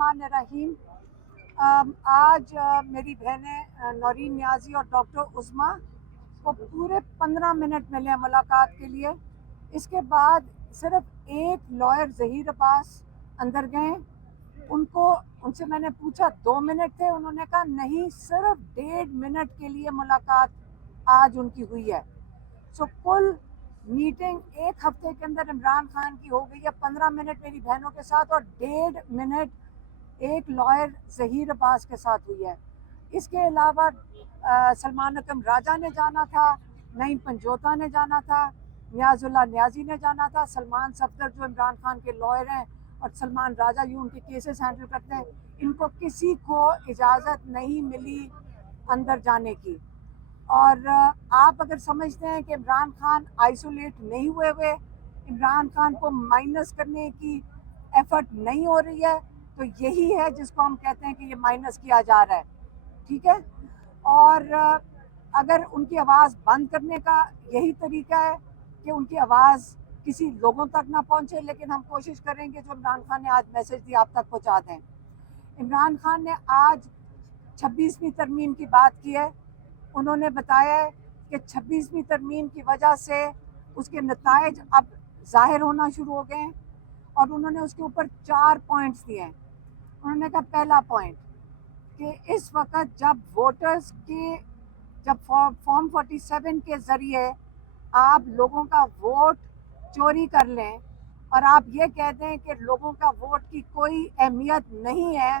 الرحمن الرحیم۔ آج میری بہنیں نورین نیازی اور ڈاکٹر عظمیٰ کو پورے 15 منٹ ملے ملاقات کے لیے۔ اس کے بعد صرف ایک لائر ظہیر عباس اندر گئے، ان سے میں نے پوچھا 2 منٹ تھے، انہوں نے کہا نہیں، صرف 1.5 منٹ کے لیے ملاقات آج ان کی ہوئی ہے۔ کل میٹنگ ایک ہفتے کے اندر عمران خان کی ہو گئی ہے 15 منٹ میری بہنوں کے ساتھ، اور 1.5 منٹ ایک لائر ظہیر عباس کے ساتھ ہوئی ہے۔ اس کے علاوہ سلمان اکرم راجہ نے جانا تھا، نعیم پنجوتا نے جانا تھا، نیاز اللہ نیازی نے جانا تھا، سلمان صفدر جو عمران خان کے لائر ہیں اور سلمان راجہ یوں ان کے کیسز ہینڈل کرتے ہیں، ان کو کسی کو اجازت نہیں ملی اندر جانے کی۔ اور آپ اگر سمجھتے ہیں کہ عمران خان آئسولیٹ نہیں ہوئے، عمران خان کو مائنس کرنے کی ایفرٹ نہیں ہو رہی ہے، تو یہی ہے جس کو ہم کہتے ہیں کہ یہ مائنس کیا جا رہا ہے، ٹھیک ہے۔ اور اگر ان کی آواز بند کرنے کا یہی طریقہ ہے کہ ان کی آواز کسی لوگوں تک نہ پہنچے، لیکن ہم کوشش کریں گے جو عمران خان نے آج میسج دیا آپ تک پہنچا دیں۔ عمران خان نے آج 26ویں ترمیم کی بات کی ہے۔ انہوں نے بتایا ہے کہ 26ویں ترمیم کی وجہ سے اس کے نتائج اب ظاہر ہونا شروع ہو گئے ہیں، اور انہوں نے اس کے اوپر 4 پوائنٹس دیے ہیں۔ انہوں نے کہا پہلا پوائنٹ کہ اس وقت جب فارم 47 کے ذریعے آپ لوگوں کا ووٹ چوری کر لیں اور آپ یہ کہہ دیں کہ لوگوں کا ووٹ کی کوئی اہمیت نہیں ہے،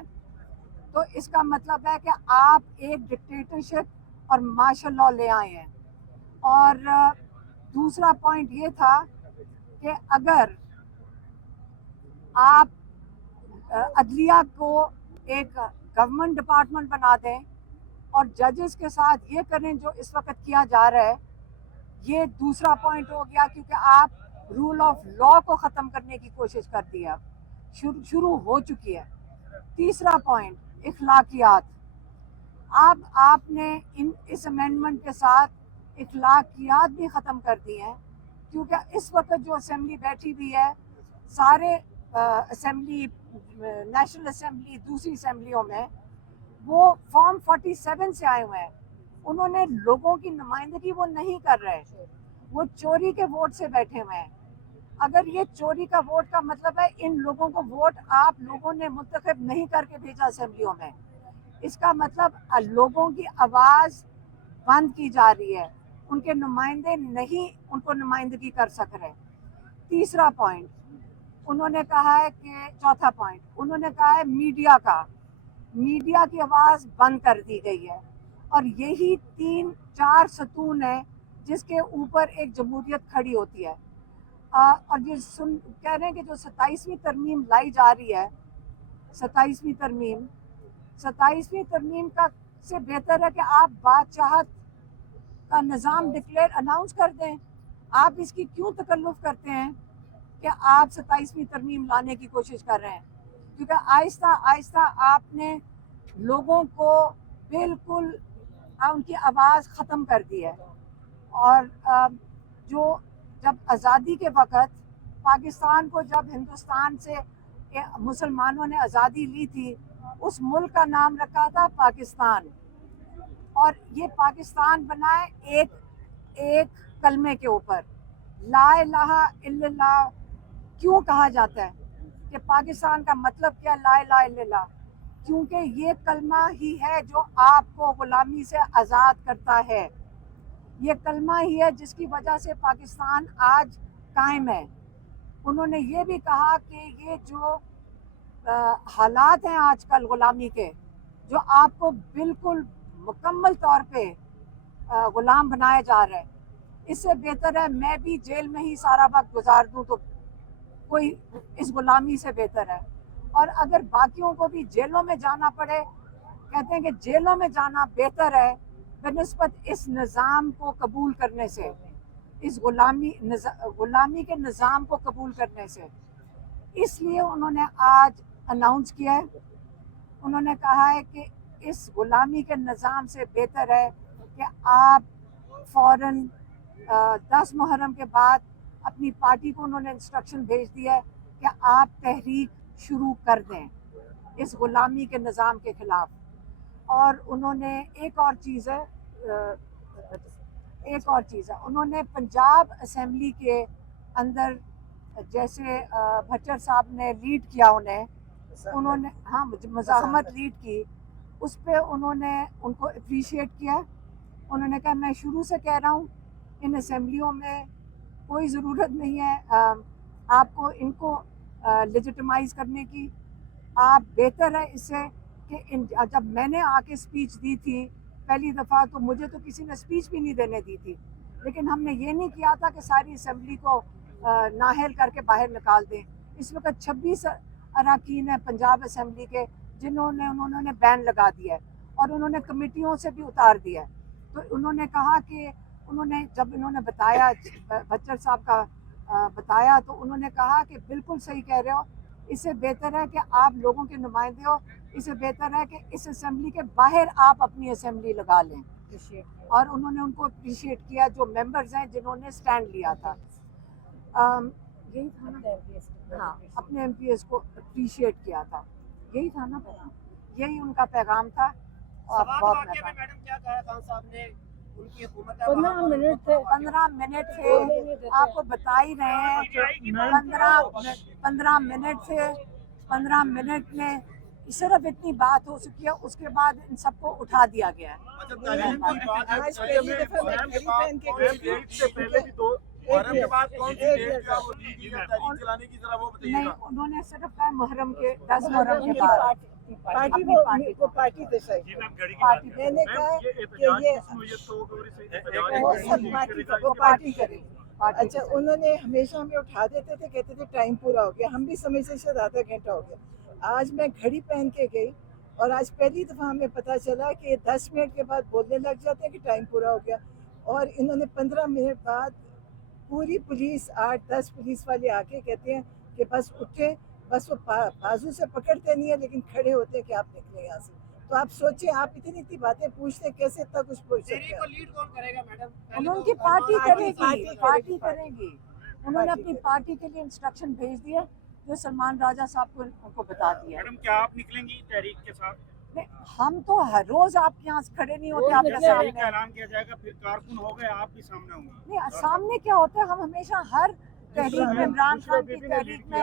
تو اس کا مطلب ہے کہ آپ ایک ڈکٹیٹرشپ اور مارشل لاء لے آئے ہیں۔ اور دوسرا پوائنٹ یہ تھا کہ اگر آپ عدلیہ کو ایک گورنمنٹ ڈپارٹمنٹ بنا دیں اور ججز کے ساتھ یہ کریں جو اس وقت کیا جا رہا ہے، یہ دوسرا پوائنٹ ہو گیا، کیونکہ آپ رول آف لاء کو ختم کرنے کی کوشش کرتی ہے، شروع ہو چکی ہے۔ تیسرا پوائنٹ اخلاقیات۔ اب آپ نے اس امینڈمنٹ کے ساتھ اخلاقیات بھی ختم کر دی ہیں، کیونکہ اس وقت جو اسمبلی بیٹھی ہوئی ہے، سارے اسمبلی، نیشنل اسمبلی، دوسری اسمبلیوں میں وہ فارم 47 سے آئے ہوئے ہیں، انہوں نے لوگوں کی نمائندگی وہ نہیں کر رہے، وہ چوری کے ووٹ سے بیٹھے ہوئے ہیں۔ اگر یہ چوری کا ووٹ کا مطلب ہے ان لوگوں کو ووٹ آپ لوگوں نے منتخب نہیں کر کے بھیجا اسمبلیوں میں، اس کا مطلب لوگوں کی آواز بند کی جا رہی ہے، ان کے نمائندے نہیں ان کو نمائندگی کر سک رہے۔ تیسرا پوائنٹ انہوں نے کہا ہے کہ چوتھا پوائنٹ انہوں نے کہا ہے میڈیا کی آواز بند کر دی گئی ہے، اور یہی 3-4 ستون ہے جس کے اوپر ایک جمہوریت کھڑی ہوتی ہے۔ اور یہ کہہ رہے ہیں کہ جو 27ویں ترمیم لائی جا رہی ہے، 27ویں ترمیم کا سے بہتر ہے کہ آپ بادشاہت کا نظام اناؤنس کر دیں۔ آپ اس کی کیوں تکلف کرتے ہیں کہ آپ 27ویں ترمیم لانے کی کوشش کر رہے ہیں؟ کیونکہ آہستہ آہستہ آپ نے لوگوں کو بالکل ان کی آواز ختم کر دی ہے۔ اور جب آزادی کے وقت پاکستان کو، جب ہندوستان سے مسلمانوں نے آزادی لی تھی، اس ملک کا نام رکھا تھا پاکستان، اور یہ پاکستان بنا ہے ایک کلمے کے اوپر، لا الہ الا اللہ۔ کیوں کہا جاتا ہے کہ پاکستان کا مطلب کیا لا الہ الا اللہ؟ کیونکہ یہ کلمہ ہی ہے جو آپ کو غلامی سے آزاد کرتا ہے، یہ کلمہ ہی ہے جس کی وجہ سے پاکستان آج قائم ہے۔ انہوں نے یہ بھی کہا کہ یہ جو حالات ہیں آج کل غلامی کے، جو آپ کو بالکل مکمل طور پہ غلام بنایا جا رہا ہے، اس سے بہتر ہے میں بھی جیل میں ہی سارا وقت گزار دوں، تو کوئی اس غلامی سے بہتر ہے۔ اور اگر باقیوں کو بھی جیلوں میں جانا پڑے، کہتے ہیں کہ جیلوں میں جانا بہتر ہے بنسبت اس نظام کو قبول کرنے سے، اس غلامی کے نظام کو قبول کرنے سے۔ اس لیے انہوں نے آج اناؤنس کیا ہے، انہوں نے کہا ہے کہ اس غلامی کے نظام سے بہتر ہے کہ آپ فوراً 10 محرم کے بعد اپنی پارٹی کو انہوں نے انسٹرکشن بھیج دیا ہے کہ آپ تحریک شروع کر دیں۔ इस गुलामी के निज़ाम के ख़िलाफ़। और उन्होंने एक और चीज़ है, उन्होंने पंजाब असेंबली के अंदर जैसे भट्टर साहब ने लीड किया, उन्होंने हाँ मज़ाहमत लीड की, उस पर उन्होंने उनको अप्रिशिएट किया। उन्होंने कहा मैं शुरू से कह रहा हूँ इन असेंबलियों में कोई ज़रूरत नहीं है आपको इनको लेजिटिमाइज़ करने की। आप बेहतर है इससे कि जब मैंने आके स्पीच दी थी पहली दफ़ा तो मुझे तो किसी ने स्पीच भी नहीं देने दी थी, लेकिन हमने ये नहीं किया था कि सारी असेंबली को नाहल करके बाहर निकाल दें। इस वक्त 26 अरकान हैं पंजाब असेंबली के उन्होंने बैन लगा दिया है और उन्होंने कमेटियों से भी उतार दिया है। तो उन्होंने कहा कि जब इन्होंने बताया, भट्टर साहब का बताया, तो उन्होंने कहा कि बिल्कुल सही कह रहे हो, इससे बेहतर है कि आप लोगों के नुमाइंदे हो, इससे बेहतर है कि इस असेंबली के बाहर आप अपनी असेंबली लगा लें। और उन्होंने उनको अप्रिशिएट किया जो मेंबर्स हैं जिन्होंने स्टैंड लिया था। यही था ना, हाँ, अपने MPs को अप्रिशिएट किया था, यही था ना, यही उनका पैगाम था। और मैडम क्या कहा खान साहब ने, उनकी हुकूमत 15 मिनट थे, आपको बता ही रहे हैं, 15 मिनट में सिर्फ इतनी बात हो चुकी है, उसके बाद इन सबको उठा दिया गया है। नहीं, उन्होंने सिर्फ कहा मुहर्रम के 10 मुहर्रम के बाद पार्टी मैंने कहा कि ये पार्टी करे। अच्छा, उन्होंने हमेशा हमें उठा देते थे, कहते थे टाइम पूरा हो गया, हम भी समझते शायद आधा घंटा हो गया। आज मैं घड़ी पहन के गई और आज पहली दफ़ा हमें पता चला कि 10 मिनट के बाद बोलने लग जाते हैं कि टाइम पूरा हो गया। और इन्होंने 15 मिनट बाद पूरी पुलिस 8-10 पुलिस वाले आके कहते हैं कि बस उठे, बस वो बाजू से पकड़ते नहीं है लेकिन खड़े होते हैं कि आप निकले यहाँ से। तो आप सोचें, आप इतनी बातें पूछते कैसे इतना कुछ पूछ सकते हैं। लीड कौन करेगा मैडम? उनकी पार्टी करेगी। उन्होंने अपनी पार्टी के लिए इंस्ट्रक्शन भेज दिया जो सलमान राजा साहब को उनको बता दिया। मैडम क्या आप निकलेंगी तहरीक के साथ? नहीं, हम तो हर रोज आपके यहाँ खड़े नहीं होते आपके सामने। का ऐलान किया जाएगा, फिर कारकुन हो गए, आप भी सामने होंगे। नहीं, सामने क्या होता है, हम हमेशा हर तहरीक में, इमरान खान की तहरीक में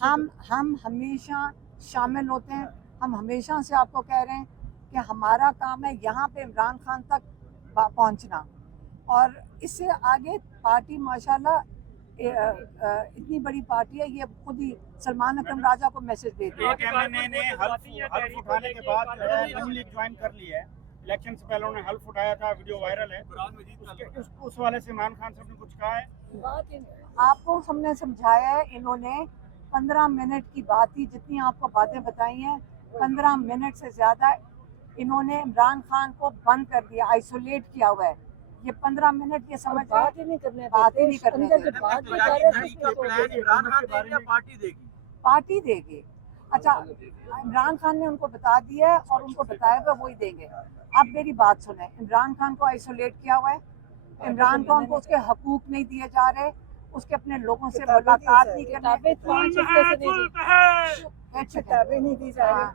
हम हमेशा शामिल होते हैं। हम हमेशा से आपको कह रहे हैं कि हमारा काम है यहाँ पे इमरान खान तक पहुँचना, और इससे आगे पार्टी माशाल्लाह इतनी बड़ी पार्टी है, ये खुद ही सलमान अकरम राजा को मैसेज देती है। हल्फ उठाने के बाद नून लीग ज्वाइन कर ली है, इलेक्शन से पहले उन्होंने हल्फ उठाया था, वीडियो वायरल है। उस वाले से इमरान खान साहब ने कुछ कहा है? आपको हमने समझाया है, इन्होंने 15 मिनट की बात ही जितनी आपको बातें बताई हैं, 15 मिनट से ज़्यादा इन्होंने इमरान खान को बंद कर दिया, आइसोलेट किया हुआ है। ये 15 मिनट ये समझ बात ही नहीं करने पार्टी देगी। अच्छा, इमरान खान ने उनको बता दिया है और उनको बताया हुआ वही देंगे। आप मेरी बात सुने, इमरान खान को आइसोलेट किया हुआ है, इमरान खान को उसके हकूक नहीं दिए जा रहे, उसके अपने लोगों से मुलाकात नहीं करने, किताबें नहीं दी जा रही।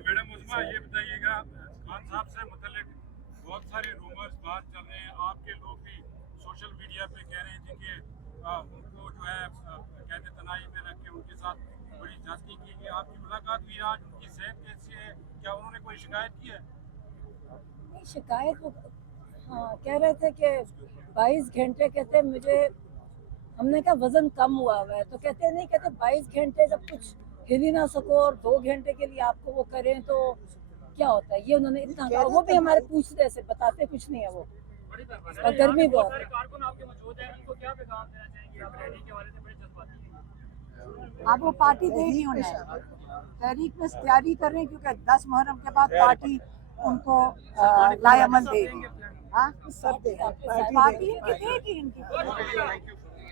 मैडम उस्मा, ये बताइएगा, खान साहब से मुतल्लिक बहुत सारे रूमर्स बात चल रहे हैं, आपके लोग भी सोशल मीडिया पे कह रहे हैं कि उनको जो है कहते तनाई में रख के उनके साथ बड़ी जांचनी की गई। आपकी मुलाकात हुई आज, उनकी सेहत कैसी है, क्या उन्होंने कोई शिकायत की है? नहीं, शिकायत हाँ कह रहे थे कि 22 घंटे कहते मुझे, हमने कहा वजन कम हुआ है, तो कहते नहीं, कहते 22 घंटे जब कुछ हिल ही ना सको और 2 घंटे के लिए आपको वो करें तो क्या होता है, ये उन्होंने इतना कहा। वो भी हमारे पूछते ऐसे, बताते कुछ नहीं है वो, और गर्मी बहुत है। अब वो पार्टी देगी उन्हें, तहरीक में तैयारी कर रहे हैं क्योंकि 10 मुहर्रम के बाद पार्टी उनको लाएमन देगी। हाँ, सब पार्टी इनकी देगी इनकी।